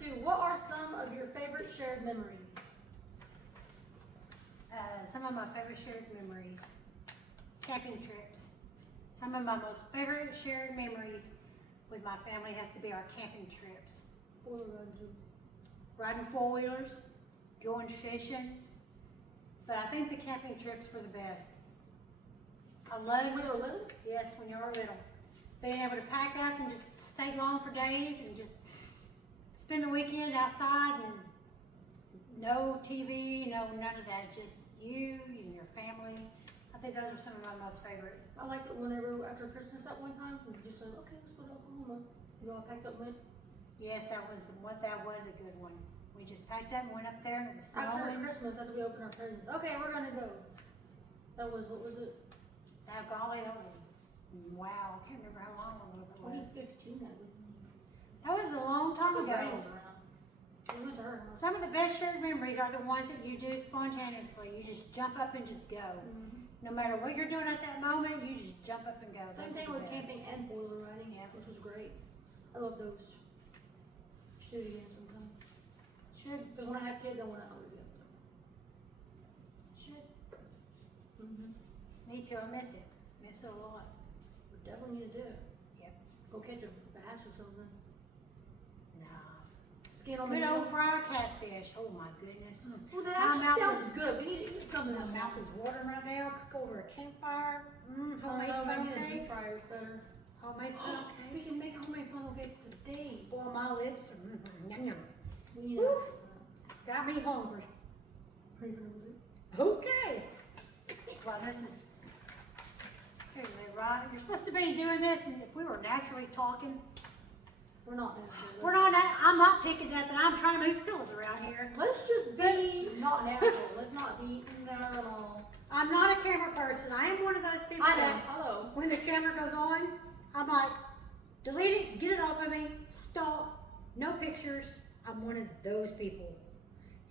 2, what are some of your favorite shared memories? Some of my favorite shared memories, camping trips. Some of my most favorite shared memories with my family has to be our camping trips. Riding four-wheelers, going fishing. But I think the camping trips were the best. I loved When you were little? Yes, when you were little. Being able to pack up and just stay gone for days and just spend the weekend outside and no TV, no none of that. Just you and your family. I think those are some of my most favorite. I liked it whenever, after Christmas that one time, we just said, okay, let's go to Oklahoma. We all packed up and went. Yes, that was a good one. We just packed up and went up there and it was After snowing. Christmas, after we opened our presents. Okay, we're gonna go. That was, what was it? Oh, golly, that was, wow, I can't remember how long ago it was. 2015, I believe. That was a long time That's when Granny ago. was around. We went to her house. Some of the best shared memories are the ones that you do spontaneously. You just jump up and just go. No matter what you're doing at that moment, you just jump up and go. Same Those thing are the with best. camping and four-wheel riding, Yeah. which was great. I love those. Should do it again sometime. Should, Because when I have kids, I want to know to do it. should. Me too, I miss it. Miss it a lot. We definitely need to do it. Yep. Go catch a bass or something. Nah. Skin on the Good needle. old fried catfish. Oh my goodness. Well, that My actually mouth sounds is- good. We need to eat something My else. mouth is watering right now. Cook over a campfire. I don't Homemade know, funnel maybe the deep cakes. fryer is better. Homemade funnel We cakes. can make homemade funnel cakes today. Boil my lips. Yum, yum. We need Woo. to. Got me hungry. Pretty for the Okay. Well, this is. Anyway, right? You're supposed to be doing this, and if we were naturally talking, We're not natural. we're not. I'm not picking nothing. I'm trying to move pillows around here. Let's just be not natural. Let's not be there at all. I'm not a camera person. I am one of those people I know. that Hello. when the camera goes on, I'm like, delete it, get it off of me, stop, no pictures. I'm one of those people.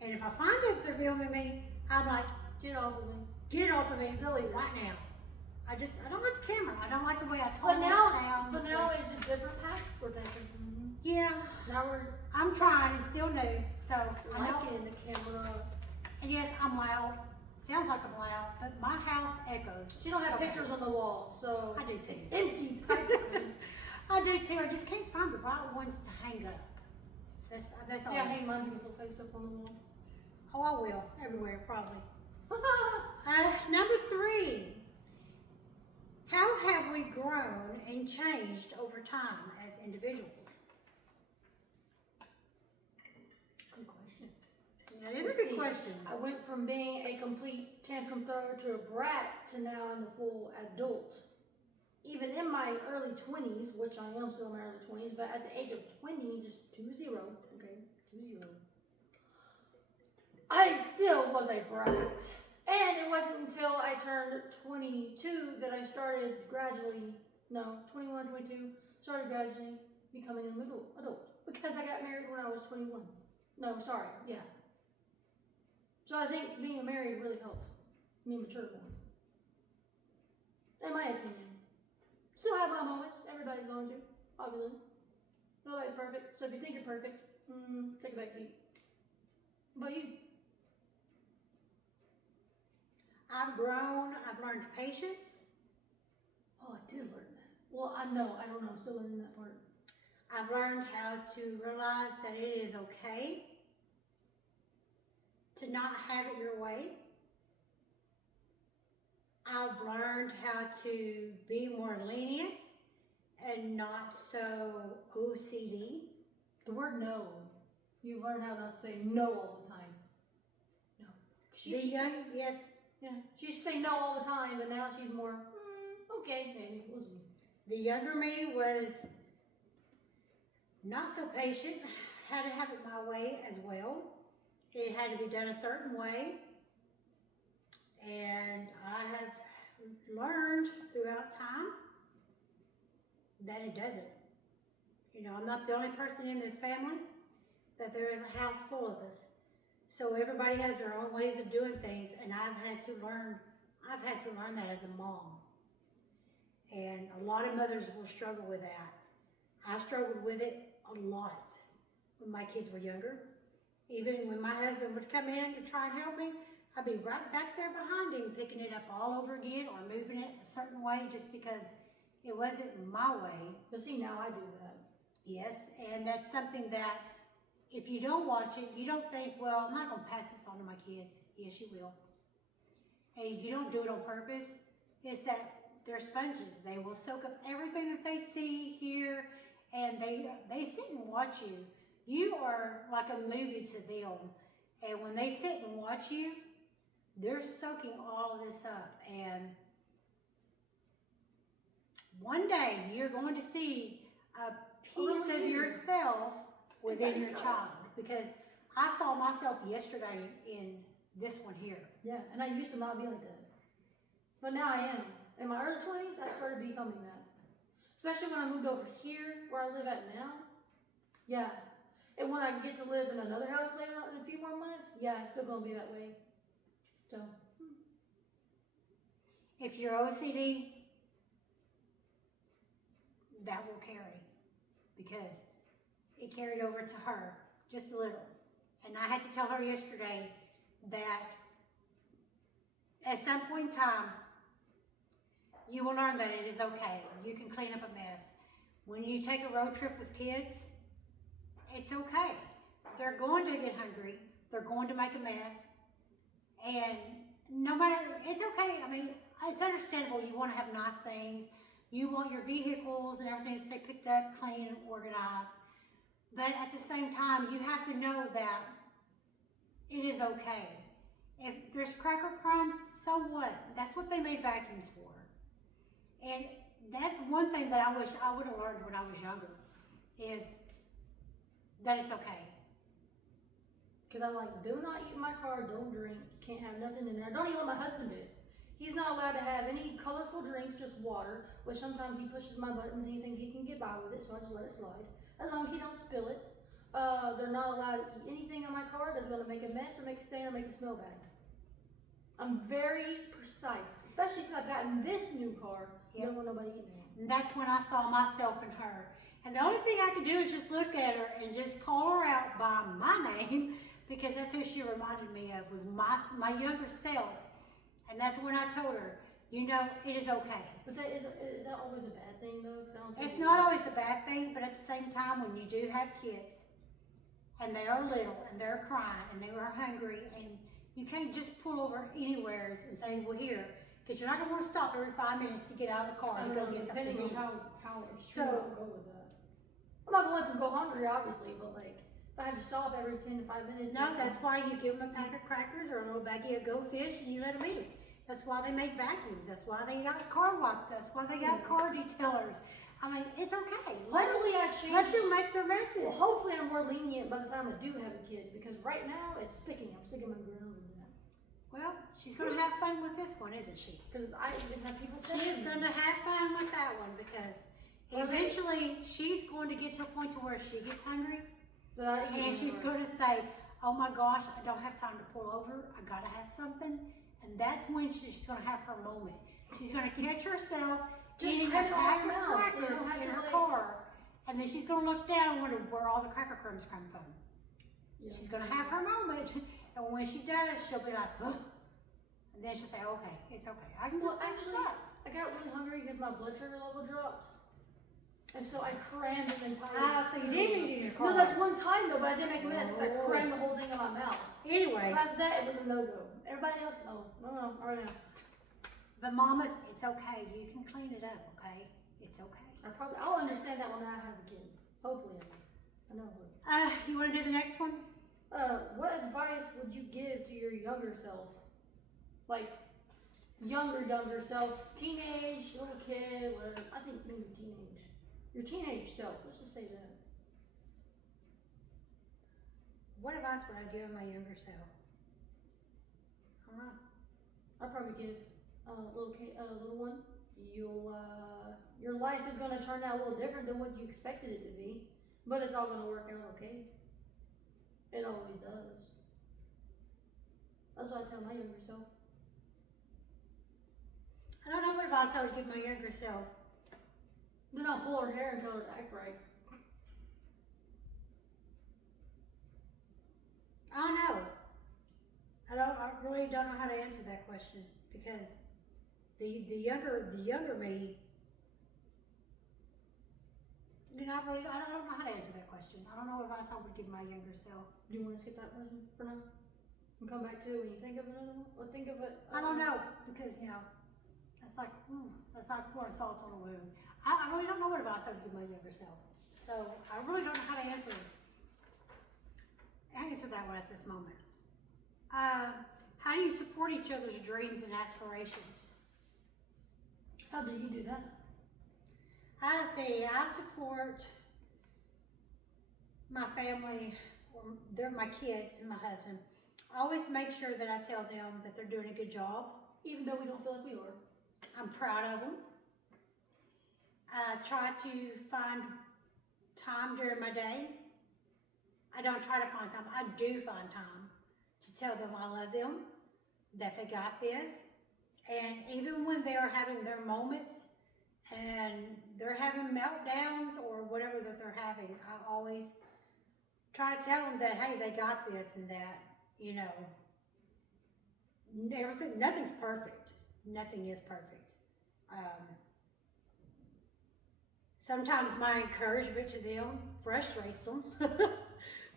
And if I find that they're filming me, I'm like, Get off of me. get it off of me, Delete it. right now. I don't like the camera. I don't like the way I talk. But now, sound. it's just different packs we're taking. Yeah, Now we're I'm trying. It's still new, so I know. liking the camera. And yes, I'm loud. Sounds like I'm loud, but my house echoes. She don't have Okay. pictures on the wall, so I do too. it's empty practically. I do too. I just can't find the right ones to hang up. That's all. Yeah, hang my beautiful face up on the wall. Oh, I will. Everywhere, probably. Number 3. How have we grown and changed over time as individuals? Good question. That is a Let's good see. question. I went from being a complete tantrum thrower to a brat to now I'm a full adult. Even in my early 20s, which I am still in my early 20s, but at the age of 20, just 20, okay, 20, I still was a brat. And it wasn't until I turned 22 that I started gradually, 21, 22, started gradually becoming an adult. Because I got married when I was 21. No, sorry, yeah. So I think being married really helped me mature more. In my opinion. Still have my moments. Everybody's going to, obviously. Nobody's perfect. So if you think you're perfect, take a back seat. What about you? I've grown. I've learned patience. Oh, I did learn that. Well, I don't know. I'm still learning that part. I've learned how to realize that it is okay to not have it your way. I've learned how to be more lenient and not so OCD. The word no. You learn how not to say no all the time. No. She used to say, Yes, yeah. She used to say no all the time, but now she's more, okay, maybe. We'll see. the younger me was not so patient, had to have it my way as well. It had to be done a certain way. And I have learned throughout time that it doesn't. You know, I'm not the only person in this family, that there is a house full of us. So everybody has their own ways of doing things, and I've had to learn that as a mom. And a lot of mothers will struggle with that. I struggled with it a lot. when my kids were younger. Even when my husband would come in to try and help me, I'd be right back there behind him, picking it up all over again or moving it a certain way just because it wasn't my way. But see, now I do that. Yes, and that's something that if you don't watch it, you don't think, well, I'm not going to pass this on to my kids. Yes, you will. And you don't do it on purpose. It's that they're sponges. They will soak up everything that they see, hear, and they sit and watch you. You are like a movie to them. And when they sit and watch you, they're soaking all of this up. And one day you're going to see a piece of yourself within your child. Because I saw myself yesterday in this one here. Yeah, and I used to not be like that. But now I am. In my early 20s, I started becoming that. Especially when I moved over here, where I live at now. Yeah. And when I get to live in another house later on in a few more months, yeah, it's still going to be that way. So. If you're OCD, that will carry. Because it carried over to her, just a little. And I had to tell her yesterday that at some point in time, you will learn that it is okay. You can clean up a mess. When you take a road trip with kids, it's okay. They're going to get hungry. They're going to make a mess. And no matter, it's okay. I mean, it's understandable. You want to have nice things. You want your vehicles and everything to stay picked up, clean, and organized. But at the same time, you have to know that it is okay. If there's cracker crumbs, so what? That's what they made vacuums for. And that's one thing that I wish I would have learned when I was younger, is that it's okay. Because I'm like, do not eat in my car, don't drink, you can't have nothing in there. Don't even let my husband do it. He's not allowed to have any colorful drinks, just water, which sometimes he pushes my buttons and he thinks he can get by with it, so I just let it slide. As long as he don't spill it. They're not allowed to eat anything in my car that's going to make a mess or make a stain or make it smell bad. I'm very precise, especially since I've gotten this new car. I don't want nobody eating it. And that's when I saw myself in her. And the only thing I could do is just look at her and just call her out by my name, because that's who she reminded me of, was my younger self. And that's when I told her, you know, it is okay. But that is that always a bad thing though? 'Cause I don't think It's not always a bad thing, but at the same time, when you do have kids and they are little and they're crying and they are hungry, and you can't just pull over anywhere and say, well, here, because you're not going to want to stop every 5 minutes to get out of the car and go get something to depending eat. on how extreme I'll go with that. I'm not gonna let them go hungry, obviously, but like if I have to stop every 10 to 5 minutes. No, that's why you give them a pack of crackers or a little baggie of Go Fish and you let them eat it. That's why they make vacuums. That's why they got car wash. That's why they got car detailers. I mean, it's okay. Hopefully I change. Let them make their messes. Well, hopefully I'm more lenient by the time I do have a kid, because right now it's sticking. I'm sticking my ground in that. Well, she's going to have fun with this one, isn't she? Because I even have people She testing is me. going to have fun with that one, because eventually she's going to get to a point to where she gets hungry and she's going to say, oh my gosh, I don't have time to pull over. I got to have something. And that's when she's going to have her moment. She's going to catch herself Just eating a cram it all pack in of her mouth, so you crackers don't have in to, her like- car. And then she's going to look down and wonder where all the cracker crumbs come from. Yeah. She's going to have her moment. And when she does, she'll be like, huh. And then she'll say, okay, it's okay. I can just Well, fix this actually, up. I got really hungry because my blood sugar level dropped. And so I crammed an entire. So you did eat in your car. No, that's one time though, but I didn't make a mess because I Oh. crammed the whole thing in my mouth. Anyways, After that, it was a no-go. Everybody else, no, already now. but mamas, it's okay. You can clean it up, okay? It's okay. I'll understand that when I have a kid. Hopefully, I know. You want to do the next one? What advice would you give to your younger self? Like, younger self, teenage, little kid, whatever. I think maybe teenage. Your teenage self, let's just say that. What advice would I give my younger self? I don't know. I'd probably give little one. Your life is gonna turn out a little different than what you expected it to be, but it's all gonna work out okay. It always does. That's what I tell my younger self. I don't know what advice I would give my younger self. Then I'll pull her hair and tell her to act right. really don't know how to answer that question because the younger me, you know, I don't know how to answer that question. I don't know what advice I would give my younger self. Do you want to skip that question for now? And come back to it when you think of another one? Or think of it? I don't know because that's like pouring salt on a wound. I really don't know what advice I would give my younger self. So I really don't know how to answer that one at this moment. How do you support each other's dreams and aspirations? How do you do that? I support my family, or they're my kids and my husband. I always make sure that I tell them that they're doing a good job. Even though we don't feel like we are. I'm proud of them. I try to find time during my day. I don't try to find time. I do find time to tell them I love them, that they got this. And even when they're having their moments and they're having meltdowns or whatever that they're having, I always try to tell them that, hey, they got this and that, you know, nothing's perfect. Nothing is perfect. Sometimes my encouragement to them frustrates them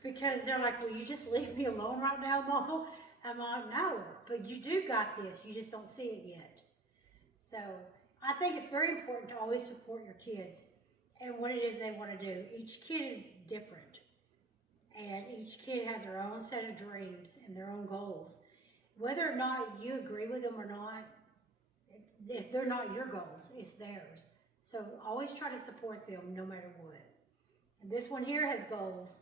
because they're like, will you just leave me alone right now, Mom? I'm like, no, but you do got this. You just don't see it yet. So I think it's very important to always support your kids and what it is they want to do. Each kid is different. And each kid has their own set of dreams and their own goals. Whether or not you agree with them or not, they're not your goals, it's theirs. So always try to support them no matter what. And this one here has goals.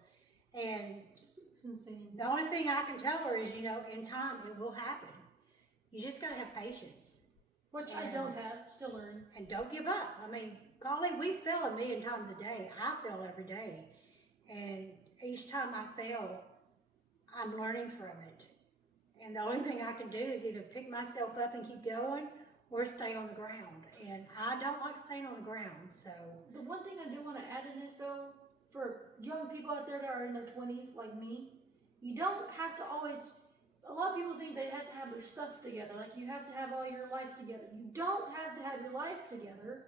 And It's insane. the only thing I can tell her is, you know, in time it will happen. You just gotta have patience. Which I don't have, still learning. And don't give up. I mean, golly, we fail a million times a day. I fail every day. And each time I fail, I'm learning from it. And the only thing I can do is either pick myself up and keep going or stay on the ground. And I don't like staying on the ground, so. The one thing I do want to add in this though, for young people out there that are in their 20s like me, you don't have to always, a lot of people think they have to have their stuff together, like you have to have all your life together. You don't have to have your life together.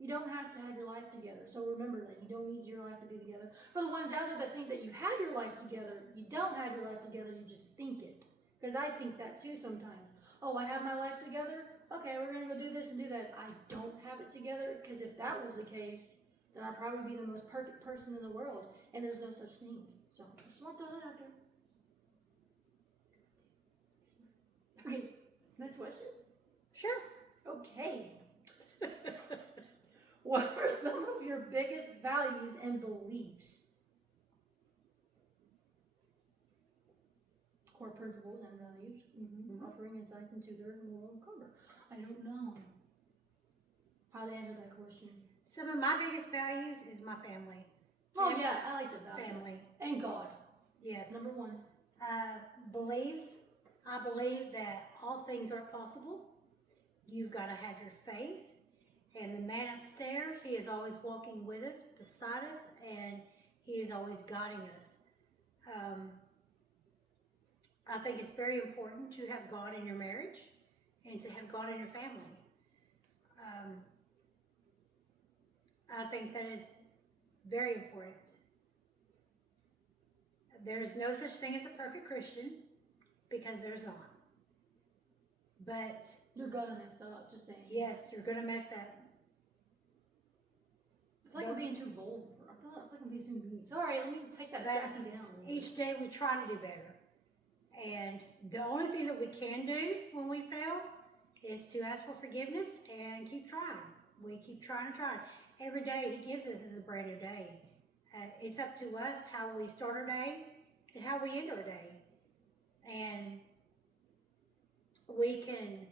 You don't have to have your life together. So remember that. You don't need your life to be together. For the ones out there that think that you have your life together, you don't have your life together, you just think it. Because I think that too sometimes. Oh, I have my life together? Okay, we're going to go do this and do that. I don't have it together, because if that was the case, then I'd probably be the most perfect person in the world. And there's no such thing. So I just want to throw that out there. Okay, next question. Sure. Okay. What are some of your biggest values and beliefs? Core principles and values. Offering insights into their moral compass. I don't know how to answer that question. Some of my biggest values is my family. Oh yeah, I like the value. Family. And God. Yes. Number one. Beliefs. I believe that all things are possible. You've got to have your faith. And the man upstairs, he is always walking with us, beside us, and he is always guiding us. I think it's very important to have God in your marriage and to have God in your family. I think that is very important. There's no such thing as a perfect Christian, because there's not. But You're gonna mess up, just saying. yes, you're going to mess up. I feel like I'm being too bold. I feel like I'm being too mean. Sorry, let me take that But sassy down. Each day we try to do better. And the only thing that we can do when we fail is to ask for forgiveness and keep trying. We keep trying and trying. Every day he gives us is a brand new day. It's up to us how we start our day and how we end our day. And we can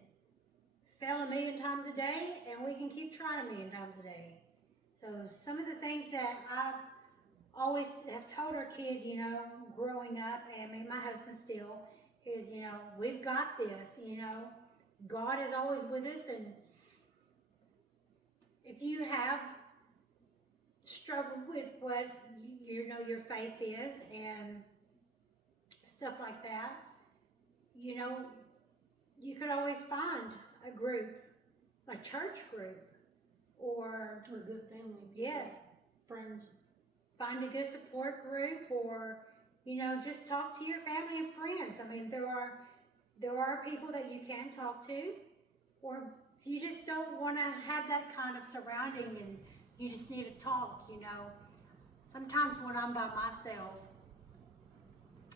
fail a million times a day, and we can keep trying a million times a day. So some of the things that I always have told our kids, you know, growing up, and me, my husband still, is, you know, we've got this, you know. God is always with us, and if you have struggled with what, you know, your faith is and stuff like that, you know, you could always find a group, a church group, or Or a good family. yes, Friends. find a good support group, or you know, just talk to your family and friends. I mean, there are people that you can talk to, or if you just don't want to have that kind of surrounding and you just need to talk, you know. Sometimes when I'm by myself,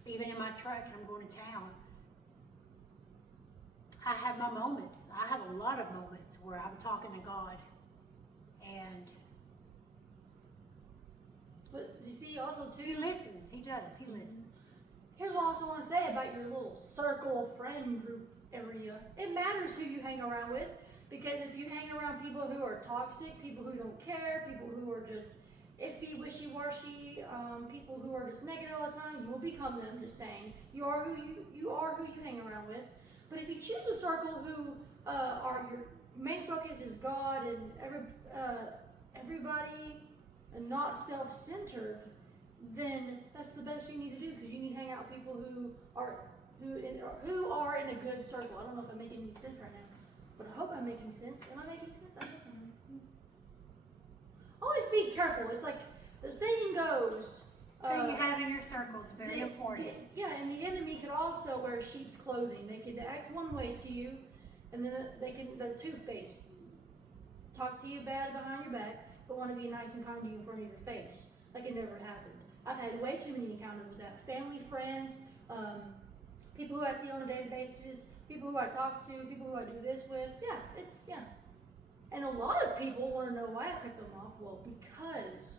even in my truck and I'm going to town, I have my moments. I have a lot of moments where I'm talking to God, and But you see, also he too, listens. He does. He listens. here's what I also want to say about your little circle friend group area. It matters who you hang around with, because if you hang around people who are toxic, people who don't care, people who are just iffy, wishy-washy, people who are just negative all the time, you will become them. Just saying, you are who you hang around with. But if you choose a circle who are your main focus is God and everybody and not self-centered, then that's the best you need to do, because you need to hang out with people who are in a good circle. I don't know if I'm making any sense right now, but I hope I'm making sense. Am I making sense? I hope I am. Always be careful. It's like the saying goes. Who you have in your circle is very important. And the enemy could also wear sheep's clothing. They could act one way to you, and then they're two-faced. Talk to you bad behind your back, but want to be nice and kind to you in front of your face. Like it never happened. I've had way too many encounters with that. Family, friends, people who I see on a daily basis, people who I talk to, people who I do this with. Yeah. And a lot of people want to know why I cut them off. Well, because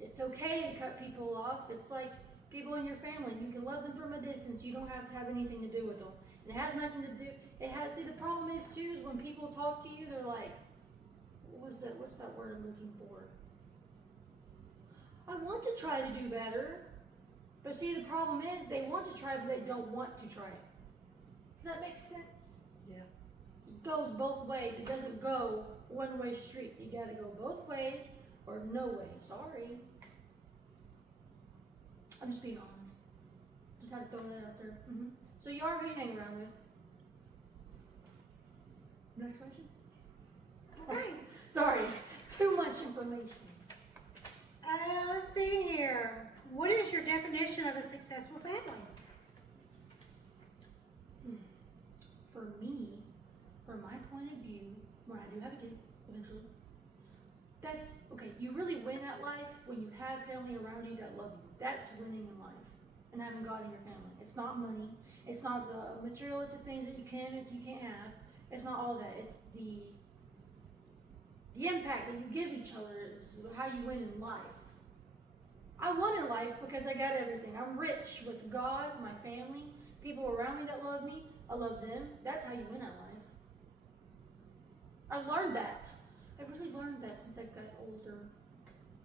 it's okay to cut people off. It's like people in your family. You can love them from a distance. You don't have to have anything to do with them. And it has nothing to do. See, the problem is too, is when people talk to you, they're like, what's that word I'm looking for? I want to try to do better. But see, the problem is they want to try, but they don't want to try. Does that make sense? Yeah. It goes both ways. It doesn't go one-way street. You gotta go both ways or no way. Sorry. I'm just being honest. Just had to throw that out there. So you are who you hang around with. Next question? Okay. Sorry. Too much information. Let's see here. What is your definition of a successful family? For me, from my point of view, when I do have a kid, eventually, that's, okay, you really win at life when you have family around you that love you. That's winning in life. And having God in your family. It's not money. It's not the materialistic things that you can and you can't have. It's not all that. It's the impact that you give each other is how you win in life. I won in life because I got everything. I'm rich with God, my family, people around me that love me. I love them. That's how you win at life. I've learned that. I really learned that since I got older.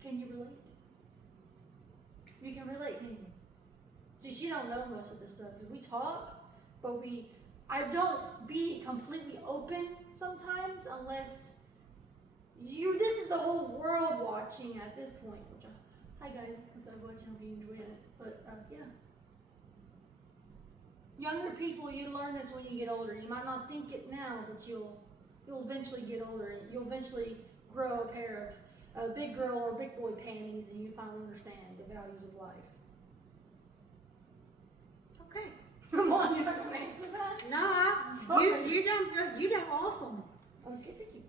Can you relate? You can relate, can you? See, she don't know most of this stuff. We talk, but I don't be completely open sometimes unless this is the whole world watching at this point. Hi guys, if I'm watching, hope you enjoyed it. But yeah. Younger people, you learn this when you get older. You might not think it now, but you'll eventually get older and you'll eventually grow a pair of big girl or big boy panties, and you finally understand the values of life. Okay. Come on, you're not gonna answer that? No, you done awesome. Okay, thank you.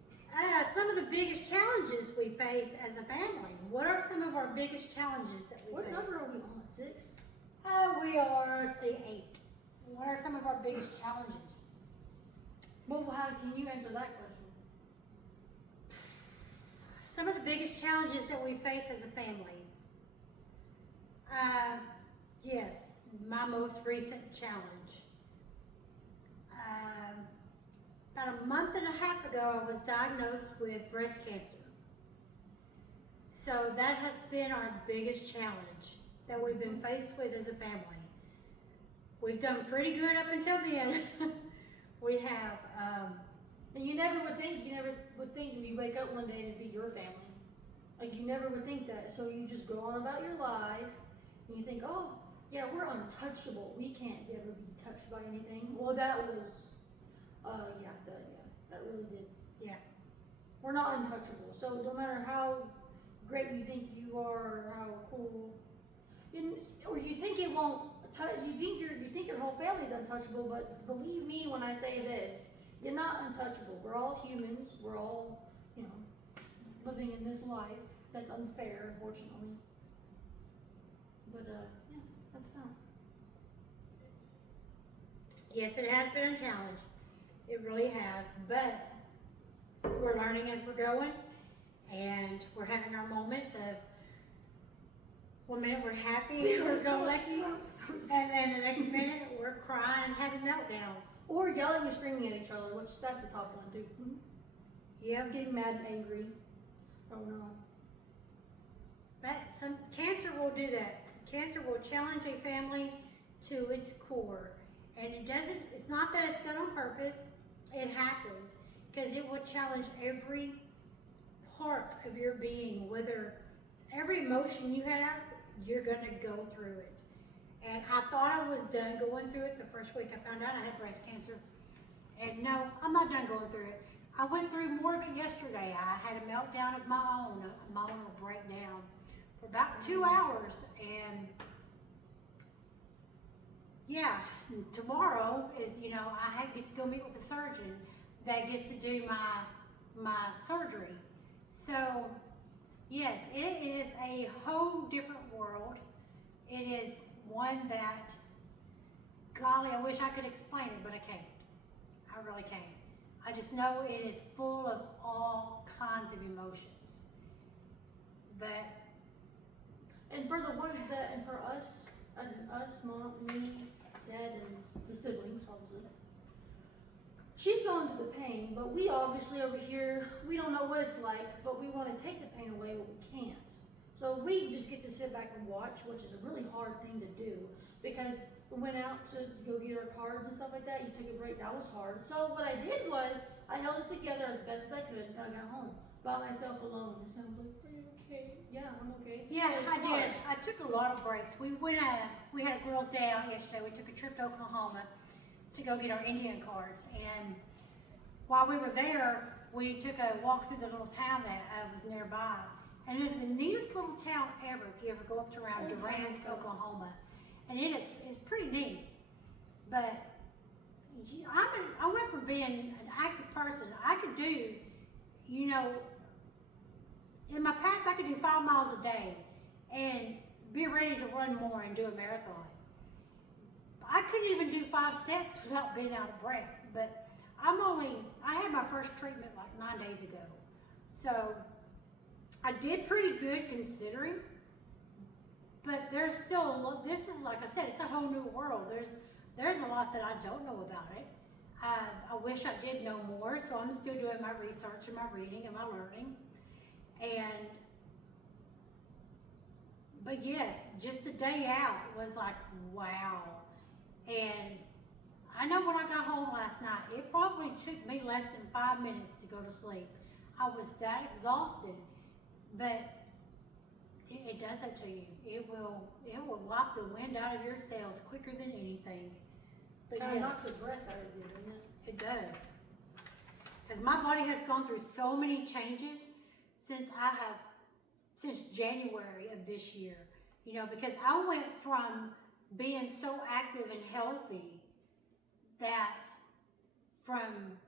Some of the biggest challenges we face as a family. What are some of our biggest challenges that we What face? number are we on? 6? We are, let's see, 8. What are some of our biggest challenges? Well, how can you answer that question? Some of the biggest challenges that we face as a family. Yes, my most recent challenge. About a month and a half ago, I was diagnosed with breast cancer. So that has been our biggest challenge that we've been faced with as a family. We've done pretty good up until then. We have. And you never would think when you wake up one day and it'd be your family. Like, you never would think that. So you just go on about your life and you think, oh, Yeah, we're untouchable. We can't ever be touched by anything. Well, that was, that really did. Yeah. We're not untouchable. So no matter how great you think you are, or how cool, or you think it won't touch, you think your whole family's untouchable. But believe me when I say this, you're not untouchable. We're all humans. We're all, living in this life that's unfair, unfortunately. But yeah, that's that. Yes, it has been a challenge. It really has, but we're learning as we're going, and we're having our moments of, one minute we're happy, we're going lucky, and then the next minute we're crying and having meltdowns. Or yelling and screaming at each other, which that's a top one too. Yep. Getting mad and angry. I don't know. But some cancer will do that. Cancer will challenge a family to its core. And it's not that it's done on purpose, it happens. Because it will challenge every part of your being, whether every emotion you have, you're gonna go through it. And I thought I was done going through it the first week I found out I had breast cancer. And no, I'm not done going through it. I went through more of it yesterday. I had a meltdown of my own, a emotional breakdown for about 2 hours. And yeah, tomorrow is, I get to go meet with a surgeon that gets to do my surgery. So yes, it is a whole different world. It is one that, golly, I wish I could explain it, but I can't. I really can't. I just know it is full of all kinds of emotions. But And for the ones and for us, mom, me, dad, and the siblings, obviously, she's going through the pain, but we obviously over here, we don't know what it's like, but we want to take the pain away, but we can't. So we just get to sit back and watch, which is a really hard thing to do, because we went out to go get our cards and stuff like that. You took a break, that was hard. So what I did was, I held it together as best as I could until I got home, by myself alone. And someone's like, are you okay? Yeah, I'm okay. yeah, It's I hard. did. I took a lot of breaks. We had a girls' day out yesterday. We took a trip to Oklahoma to go get our Indian cards. And while we were there, we took a walk through the little town that was nearby. And it is the neatest little town ever if you ever go up to around Durant, Oklahoma. And it's pretty neat. But I went from being an active person. I could do, in my past I could do 5 miles a day and be ready to run more and do a marathon. I couldn't even do 5 steps without being out of breath. But I had my first treatment like 9 days ago. So I did pretty good considering, but there's still, this is, like I said, it's a whole new world. There's a lot that I don't know about it. I wish I did know more, so I'm still doing my research and my reading and my learning. But yes, just a day out was like, wow. And I know when I got home last night, it probably took me less than 5 minutes to go to sleep. I was that exhausted, but it does it to you. It will wipe the wind out of your sails quicker than anything. But Kind of yes, knocks the breath out of you, doesn't it? it does. Because my body has gone through so many changes since January of this year. Because I went from being so active and healthy that from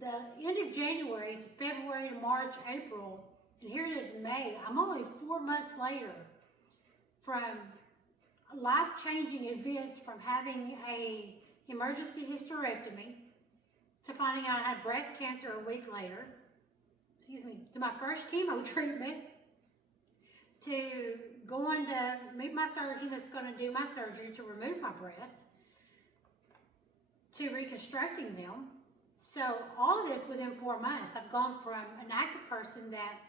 the end of January to February to March, April, and here it is May, I'm only 4 months later from life-changing events, from having a emergency hysterectomy to finding out I had breast cancer a week later, to my first chemo treatment, to going to meet my surgeon that's going to do my surgery to remove my breast, to reconstructing them. So all of this within 4 months. I've gone from an active person that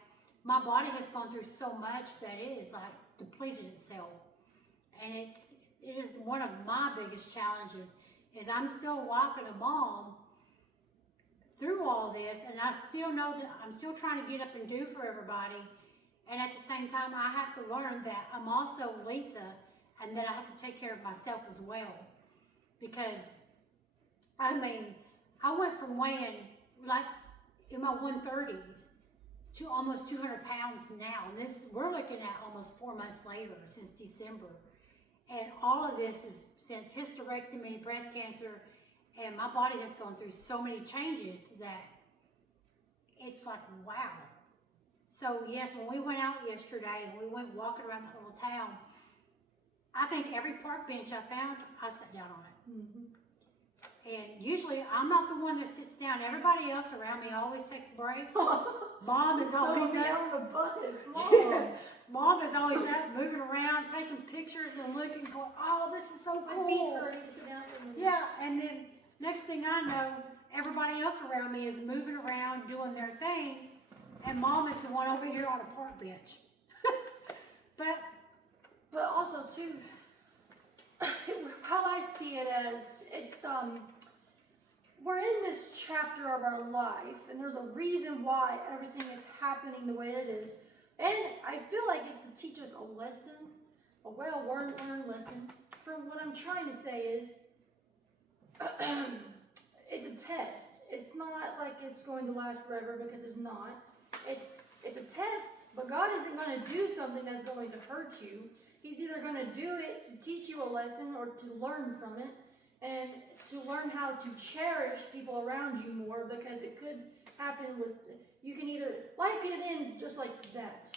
my body has gone through so much that it is like depleted itself. And it is one of my biggest challenges is I'm still a wife and a mom through all this, and I still know that I'm still trying to get up and do for everybody. And at the same time, I have to learn that I'm also Lisa, and then I have to take care of myself as well. Because, I mean, I went from weighing like in my 130s to almost 200 pounds now. And we're looking at almost 4 months later, since December. And all of this is since hysterectomy, breast cancer, and my body has gone through so many changes that it's like, wow. So yes, when we went out yesterday and we went walking around the whole town, I think every park bench I found, I sat down on it. Mm-hmm. And usually I'm not the one that sits down. Everybody else around me always takes breaks. Mom is always on the bus. Mom. Yes. Mom is always up, moving around, taking pictures and looking for, oh, this is so My cool. feet hurt. You sit down for a minute. Yeah, and then next thing I know, everybody else around me is moving around, doing their thing, and Mom is the one over here on a park bench. But also too, how I see it as it's we're in this chapter of our life, and there's a reason why everything is happening the way it is, and I feel like it's to teach us a lesson, a well-learned lesson. From what I'm trying to say is, it's a test. It's not like it's going to last forever, because it's not. It's a test, but God isn't going to do something that's going to hurt you. He's either going to do it to teach you a lesson or to learn from it, and to learn how to cherish people around you more, because it could happen with, you can either, life could end just like that.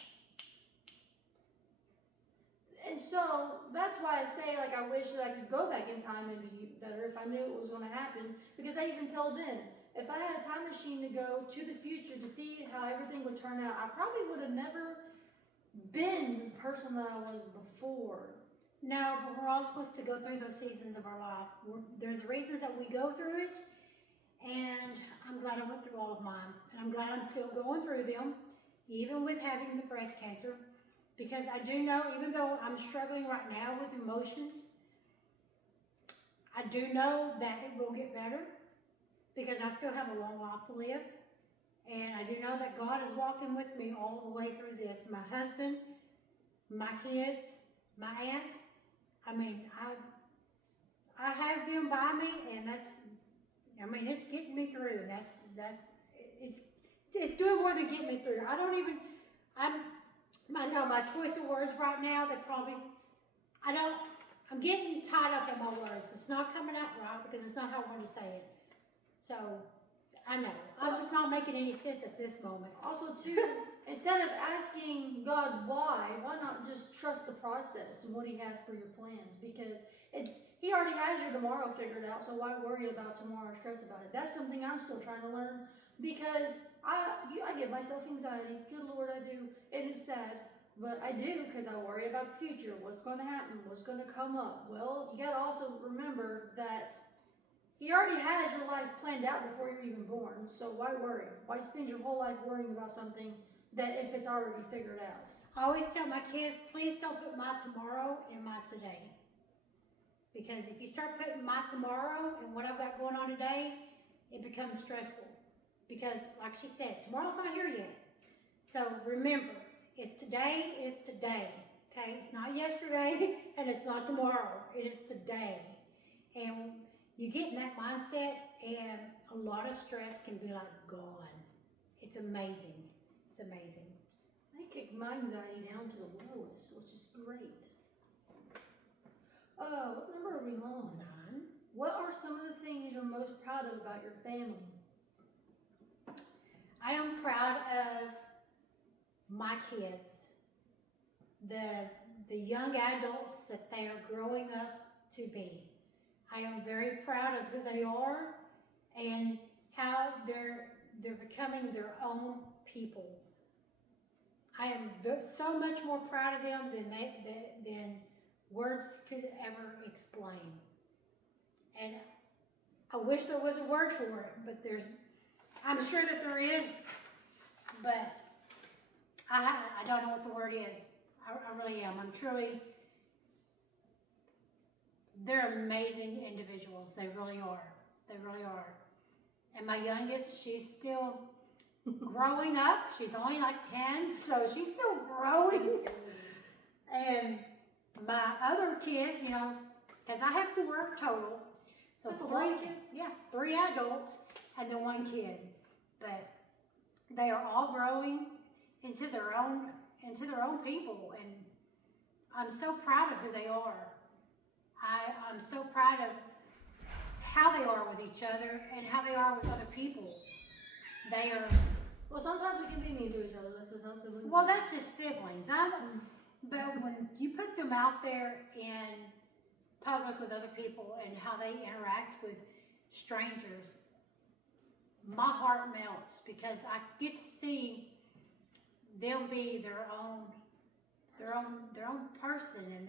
And so that's why I say, like, I wish that I could go back in time and be better if I knew it was going to happen, because I even tell then, if I had a time machine to go to the future to see how everything would turn out, I probably would have never been the person that I was before. No, but we're all supposed to go through those seasons of our life. There's reasons that we go through it, and I'm glad I went through all of mine. And I'm glad I'm still going through them, even with having the breast cancer. Because I do know, even though I'm struggling right now with emotions, I do know that it will get better, because I still have a long life to live. And I do know that God is walking with me all the way through this. My husband, my kids, my aunt. I mean, I have them by me, and it's getting me through. And it's doing more than getting me through. I know my choice of words right now, I'm getting tied up in my words. It's not coming out right, because it's not how I want to say it. So, I know. I'm just not making any sense at this moment. Also, too, instead of asking God why not just trust the process and what He has for your plans? Because He already has your tomorrow figured out, so why worry about tomorrow or stress about it? That's something I'm still trying to learn, because I give myself anxiety. Good Lord, I do. And it's sad, but I do, because I worry about the future. What's going to happen? What's going to come up? Well, you got to also remember that He already has your life planned out before you're even born, so why worry? Why spend your whole life worrying about something that if it's already figured out? I always tell my kids, please don't put my tomorrow in my today. Because if you start putting my tomorrow and what I've got going on today, it becomes stressful. Because, like she said, tomorrow's not here yet. So remember, it's today, okay? It's not yesterday, and it's not tomorrow. It is today. And you get in that mindset, and a lot of stress can be like gone. It's amazing. It's amazing. I kicked my anxiety down to the lowest, which is great. What number are we on? 9. What are some of the things you're most proud of about your family? I am proud of my kids, the young adults that they are growing up to be. I am very proud of who they are and how they're becoming their own people. I am so much more proud of them than words could ever explain. And I wish there was a word for it, but I'm sure that there is, but I don't know what the word is. I really am. They're amazing individuals. They really are. They really are. And my youngest, she's still growing up. She's only like 10, so she's still growing. And my other kids, you know, because I have 4 total. So That's a 3 lot of kids. Yeah, 3 adults and then 1 kid. But they are all growing into their own people, and I'm so proud of who they are. I'm so proud of how they are with each other and how they are with other people. They are, Well, sometimes we can be mean to each other. That's just how siblings. well, that's just siblings. But when you put them out there in public with other people and how they interact with strangers, my heart melts because I get to see them be their own person, and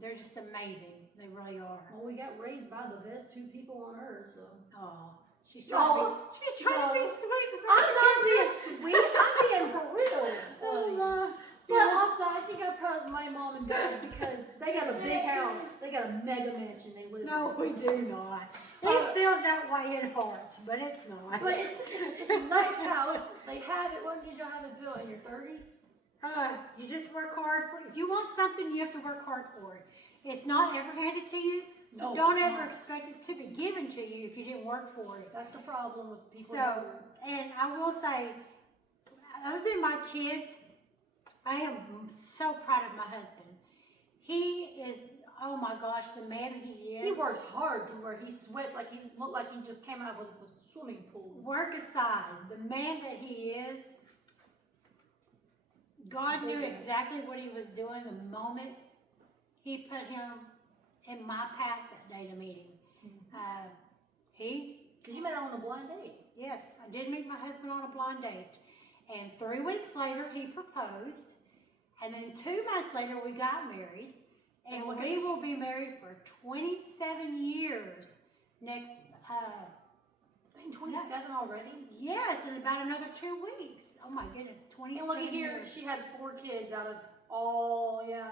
they're just amazing. They really are. Well, we got raised by the best 2 people on earth, so. Oh, she's trying to be sweet. I'm not being sweet. I'm being for real. Oh, But also, I think I'm proud of my mom and dad because they got a big house. They got a mega mansion they live no, in. we do not. It feels that way in hearts, but it's not. But it's a nice house. They have it. When did y'all have it built? In your 30s? You just work hard for it. If you want something, you have to work hard for it. It's not ever handed to you, so No, don't it's ever not. expect it to be given to you if you didn't work for it. That's the problem with people. So, and I will say, other than my kids, I am so proud of my husband. He is, oh my gosh, the man he is. He works hard to where he sweats like he looked like he just came out of a swimming pool. Work aside, the man that he is, God knew exactly what he was doing the moment he put him in my path that day to meet him. Because you met him on a blind date. Yes, I did meet my husband on a blind date. And 3 weeks later, he proposed. And then 2 months later, we got married. And we will be married for 27 years next, 27 already? yes, in about another 2 weeks. Oh my goodness, 27 And look at here, years. she had 4 kids out of all, yeah.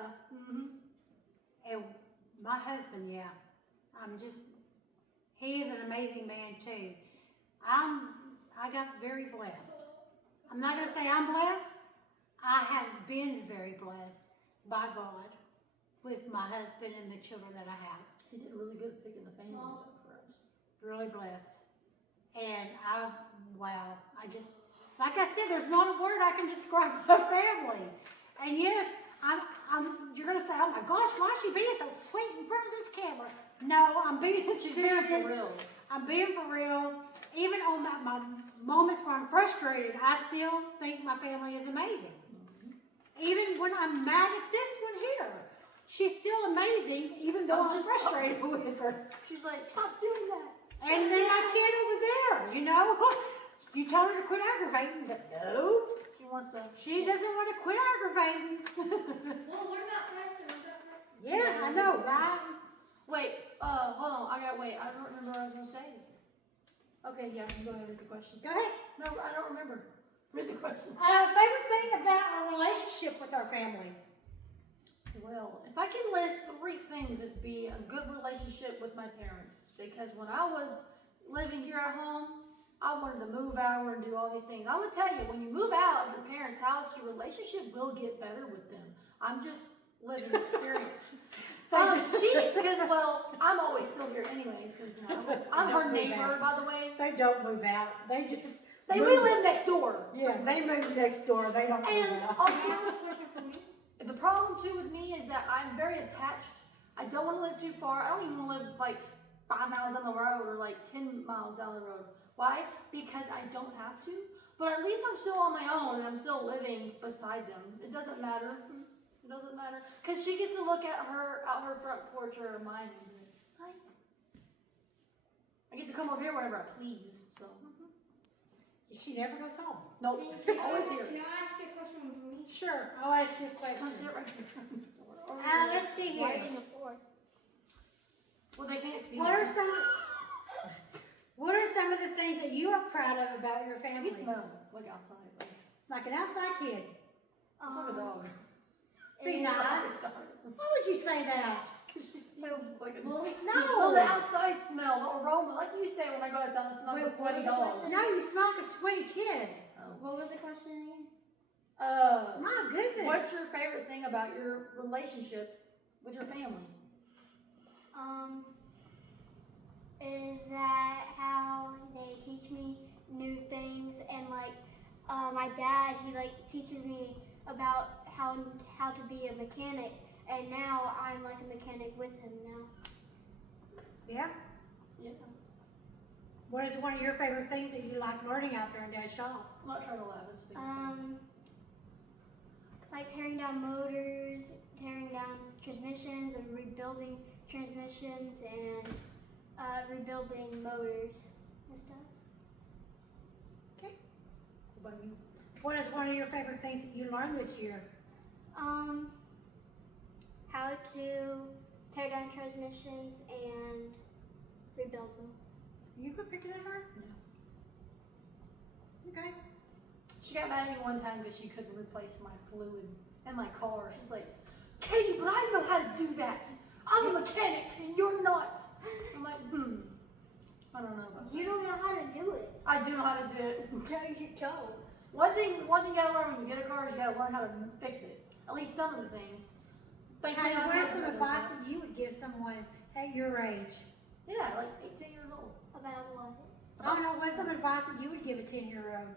And my husband, yeah, he is an amazing man too. I got very blessed. I'm not going to say I'm blessed. I have been very blessed by God with my husband and the children that I have. He did really good picking the family up for us. Really blessed. And wow, like I said, there's not a word I can describe my family. And yes, you're going to say, oh my gosh, why is she being so sweet in front of this camera? No, I'm being She's serious. being for real. I'm being for real. Even on my moments where I'm frustrated, I still think my family is amazing. Even when I'm mad at this one here, she's still amazing, even though I'm just frustrated with her. She's like, stop doing that. And then my kid over there, you know, you told her to quit aggravating, but no, She wants to. she doesn't want to quit aggravating. Well, what about Preston? Yeah, I know, right? Wait, hold on. I don't remember what I was going to say. Okay, yeah, you go ahead with the question. Go ahead. No, I don't remember. Read the question. Favorite thing about our relationship with our family? Well, if I can list 3 things, it'd be a good relationship with my parents. Because when I was living here at home, I wanted to move out and do all these things. I would tell you, when you move out of your parents' house, your relationship will get better with them. I'm just living experience. Because, well, I'm always still here anyways, because, you know, I'm her neighbor, by the way. They don't move out. They just We move. live next door. Yeah, they move next door. They don't move And out. also, the problem too with me is that I'm very attached. I don't want to live too far. I don't even want to live like 5 miles down the road or like 10 miles down the road. Why? Because I don't have to. But at least I'm still on my own and I'm still living beside them. It doesn't matter. It doesn't matter. Because she gets to look at her front porch or mine and be like, hi. I get to come over here whenever I please. So. She never goes home. Nope. Always here. Can I ask you a question from me? Sure, I'll ask you a question. Come sit right here. Let's see here. Right in the floor. Well, they can't see. What me. are some of the things that you are proud of about your family? You smell like outside. Like an outside kid. It's like a dog. Be It's- nice. Why would you say that? Because she smells like a Well, No, the outside smell, the aroma. Like you say when I go outside, I smell like Wait, a sweaty what was the dog. question? No, you smell like a sweaty kid. Oh. What was the question again? My goodness. What's your favorite thing about your relationship with your family? Is that how they teach me new things, and like my dad, he like teaches me about how to be a mechanic, and now I'm like a mechanic with him now. Yeah. Yeah. What is one of your favorite things that you like learning out there in Dad's shop? I'm not trying to laugh. I just think Like tearing down motors, tearing down transmissions, and rebuilding transmissions, and rebuilding motors and stuff. What about you? What is one of your favorite things that you learned this year? How to tear down transmissions and rebuild them. You could pick it at her? Okay. She got mad at me one time because she couldn't replace my fluid in my car. She's like, Katie, but I know how to do that. I'm a mechanic and you're not. I'm like, I don't know about You that. don't know how to do it. I do know how to do it. You don't. One thing you gotta learn when you get a car is you gotta learn how to fix it. At least some of the things. But you Hey, may not what is have some to do advice it. that you would give someone at your age? Yeah, like 18 years old. About what? I don't know, what's some advice that you would give a 10-year-old?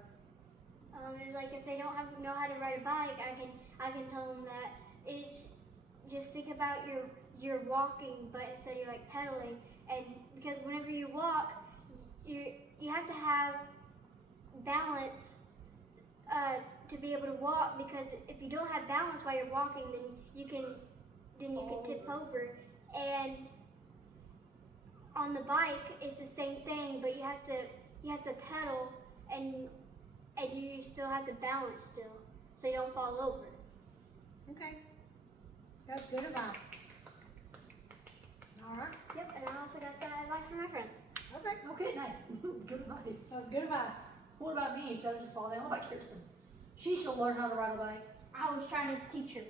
Like if they don't know how to ride a bike, I can tell them that it's just think about your walking, but instead you're like pedaling, and because whenever you walk, you have to have balance to be able to walk, because if you don't have balance while you're walking, then you can tip over. And on the bike it's the same thing, but you have to pedal, and you still have to balance still, so you don't fall over. Okay. That's good advice. All right. Yep, and I also got that advice from my friend. Okay. Okay, nice. Good advice. That was good advice. What about me? Should I just fall down? What about Kirsten? She should learn how to ride a bike. I was trying to teach her.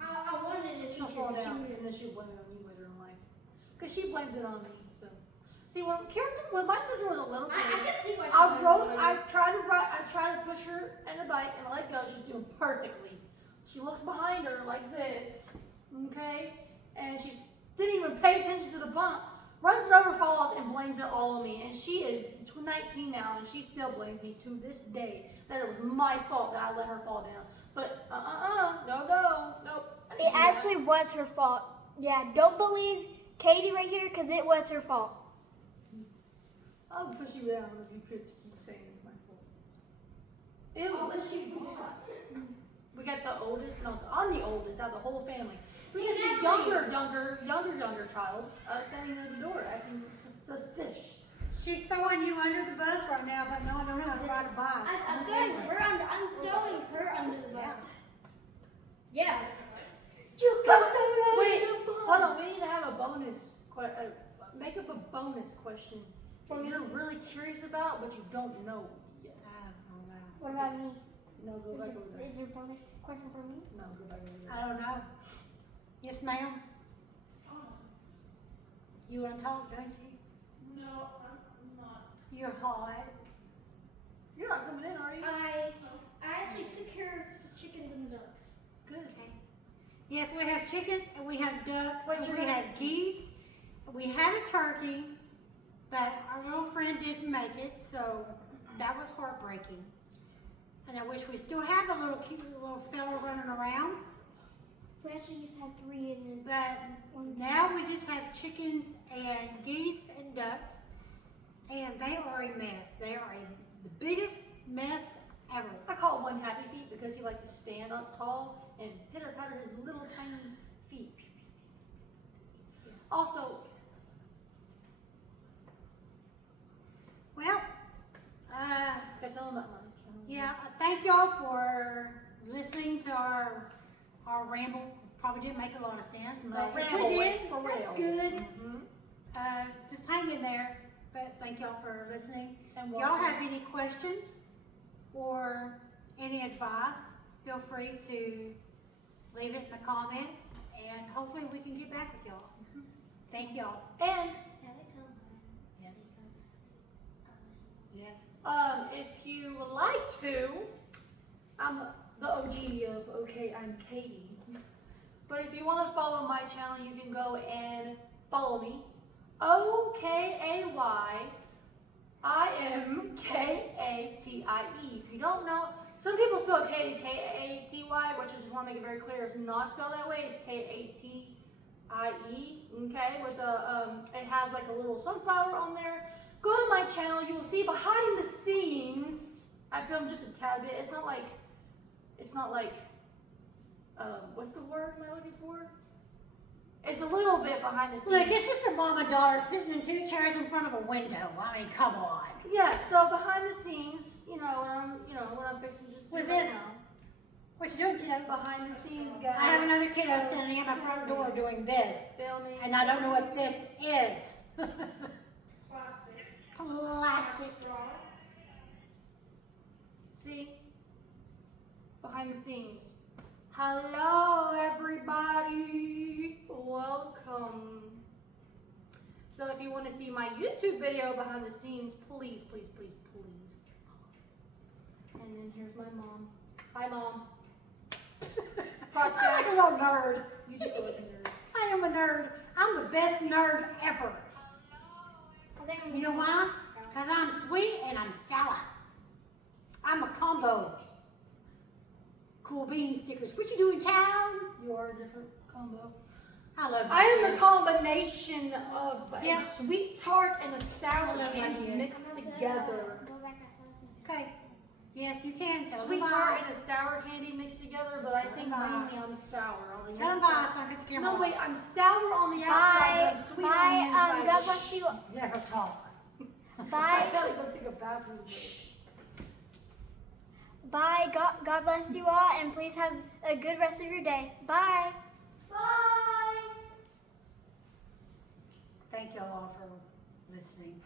I wanted to She'll teach fall her. down and then she'll blame it on you later in life. Because she blames it on me, so. See, when my sister was a little kid, can see why I tried to push her in a bike and I let go. She was doing perfectly. She looks behind her like this, okay? And she didn't even pay attention to the bump. Runs it over, falls, and blames it all on me. And she is 19 now, and she still blames me to this day that it was my fault that I let her fall down. But nope. It actually was her fault. Yeah, don't believe Katie right here, because it was her fault. I'll push you down if you could keep saying it's my fault. Ew, what she got? We got the oldest. No, I'm the oldest out of the whole family. We got the younger child standing near the door acting suspicious. She's throwing you under the bus right now, but no, I don't know how to ride a bike. I'm throwing her under the bus. Yeah. You got that. Wait, hold on. We need to have a bonus. Make up a bonus question that you're really curious about, but you don't know yet. What about me? No, go back over there. Is there a bonus question for me? No, go back over there. I don't know. Yes, ma'am? You want to talk, don't you? No, I'm not. You're hot. You're not coming in, are you? I actually took care of the chickens and the ducks. Good. Okay. Yes, we have chickens and we have ducks What's and your we have next? geese. We had a turkey, but our little friend didn't make it, so that was heartbreaking. And I wish we still had a little cute little fella running around. We actually used to have 3 in But now we just have chickens and geese and ducks, and they are a mess. They are the biggest mess ever. I call one Happy Feet because he likes to stand up tall and pitter patter his little tiny feet. Also, Well, I tell him about mine. yeah, thank y'all for listening to our ramble. Probably didn't make a lot of sense, but if Ramble we was did, for that's real. good. Mm-hmm. Just hang in there. But thank y'all for listening. And If y'all have any questions or any advice, feel free to leave it in the comments, and hopefully we can get back with y'all. Thank y'all. And Yes. Yes. if you would like to, I'm the OG of Okay, I'm Katie. But if you want to follow my channel, you can go and follow me. OKAYIMKATIE. If you don't know, some people spell Katie K-A-T-Y, which I just want to make it very clear is not spelled that way. It's K-A-T-I-E. Okay, with it has like a little sunflower on there. Go to my channel. You will see behind the scenes. I filmed just a tad bit. It's not like, what's the word am I looking for? It's a little bit behind the scenes. Look, it's just a mom and daughter sitting in 2 chairs in front of a window. I mean, come on. Yeah, so behind the scenes, when I'm fixing to just do What's right this? now. What you doing, kiddo? Behind the scenes, guys. I have another kiddo standing at my front door doing this. Filming. And I don't know what this is. Plastic. Plastic. See? Behind the scenes. Hello, everybody. Welcome. So if you want to see my YouTube video behind the scenes, please. And then here's my mom. Hi, Mom. I'm like a little nerd. You do look a nerd. I am a nerd. I'm the best nerd ever. I think I'm You know why? Because I'm sweet and I'm sour. I'm a combo. Cool bean stickers. What you doing, child? You are a different combo. I love you. I am the combination of Yeah. a sweet tart and a sour I love my candy kids. mixed together. Go back outside. Okay. Yes, you can. Tell Sweet them tart bye. and a sour candy mixed together, but I think Bye. mainly I'm sour on the Tell them inside. bye so I can get the camera No, off. wait, I'm sour on the outside, but I'm sweet on the Bye. inside. God bless you. Never talk. I Bye. gotta go take a bathroom break. Bye. God bless you all, and please have a good rest of your day. Bye. Bye! Thank you all for listening.